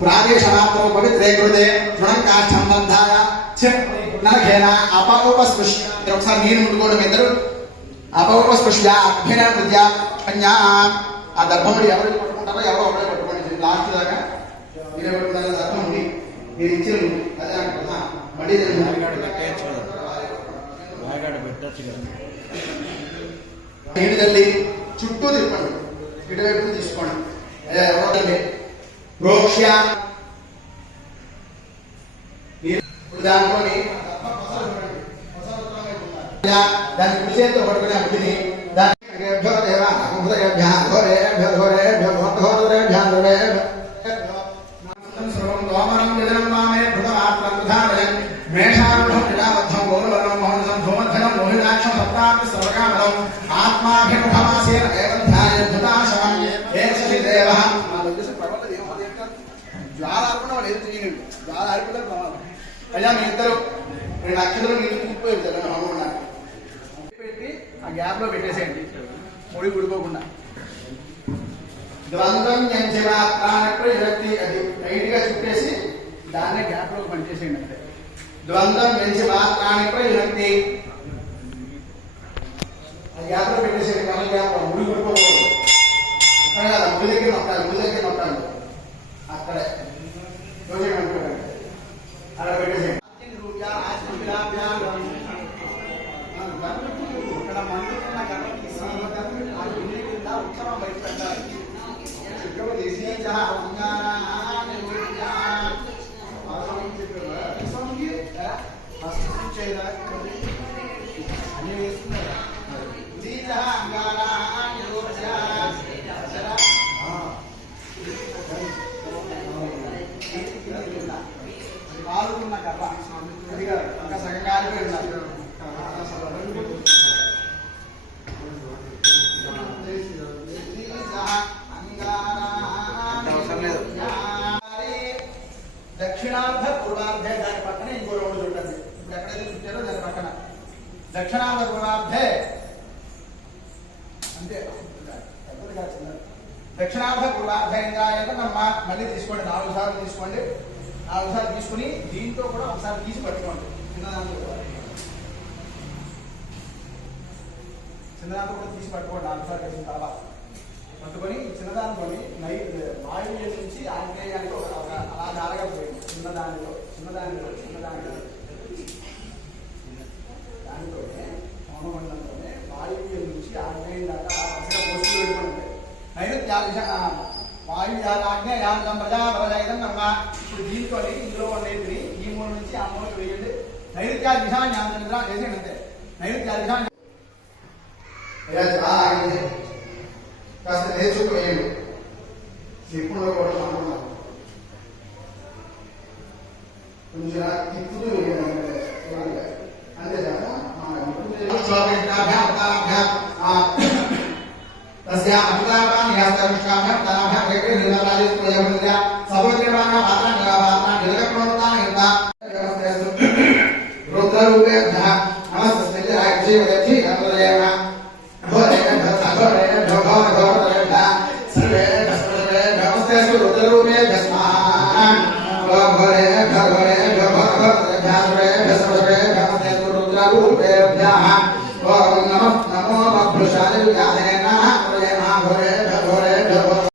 प्रादेशमात्रं पवित्रे कृते तृणं काष्ठं बन्धाय च नखेन अपौपस्पृश्य ఒకసారి నీరు ముట్టుకోవడం ఇద్దరు అపౌపస్పృశ్య అభ్యన విద్య కన్యా ఆ దర్భముడు ఎవరు పట్టుకుంటారో ఎవరో ఒకరే పట్టుకోండి లాస్ట్ దాకా మీరే పట్టుకున్నారని అర్థం ఉంది మీరు ఇచ్చిన అదే అంటున్నా మళ్ళీ నీళ్ళు తల్లి చుట్టూ తిప్పండి ఇటువైపు తీసుకోండి ఎవరండి ప్రోక్ష్య దాంట్లోని దాని కుచేతో పట్టుకునే అగ్ని దాని అయ్యా మీ ఇద్దరు 2 అక్షరాలు నీళ్ళు తీసుకుపోయి పెట్టి ఆ గ్యాప్ లో పెట్టేసేయండి ముడి ఉడిపోకుండా. ద్వంద్వం విభక్తి అది టైట్ గా చుట్టేసి దాన్నే గ్యాప్ లో పనిచేసేయండి అంతే. ద్వంద్వం మాత్రానికి విభక్తి ఆ గ్యాప్ లో పెట్టేసేయండి. కానీ గ్యాప్ ముడి ఉడిపోకూడదు. అక్కడ కదా ముడి దగ్గర నొక్కాలి అక్కడే అక్కడ పెట్టేసేయండి. దక్షిణార్ధ పూర్వార్ధే దాని పక్కనే ఇంకో రోడ్డు చూడండి. ఇప్పుడు ఎక్కడైతే చుట్టారో దాని పక్కన దక్షిణార్ధ పూర్వార్ధే అంతే. దక్షిణార్ధ పూర్వార్ధేంద్రాయతమ్మ మళ్ళీ తీసుకోండి. 4 సార్లు తీసుకోండి. 4 సార్లు తీసుకుని దీంతో కూడా ఒకసారి తీసి పట్టుకోండి. చిన్నదాంతో కూడా తీసి పట్టుకోండి. 4 సార్లు వేసిన తర్వాత పట్టుకొని చిన్నదాంతో వాయువ్య నుంచి ఆగ్నేయానికి అలా జారగలిపోయింది. చిన్నదానితోనే మౌనమండలంతోనే వాయువ్యం నుంచి ఆగ్నేయం దాకా పోస్టులు వెళ్ళిపోయింది. వాయువ్యాగ్నేయాం ప్రజాపరజైదమ్మ. ఇప్పుడు దీంతో ఇందులో ఉండేది ఈ మూల నుంచి ఆ మూలకు వేయండి. నైరుత్యా దిశాన్యాంధ్ర చేసేయండి అంతే. నైరుత్యా దిశాన్య కాస్త నేర్చుకోయండి. ఎప్పుడు కూడా అనుకున్నాను కొంచెం తిప్పుతూ అంతేకాదు రుద్రరూపే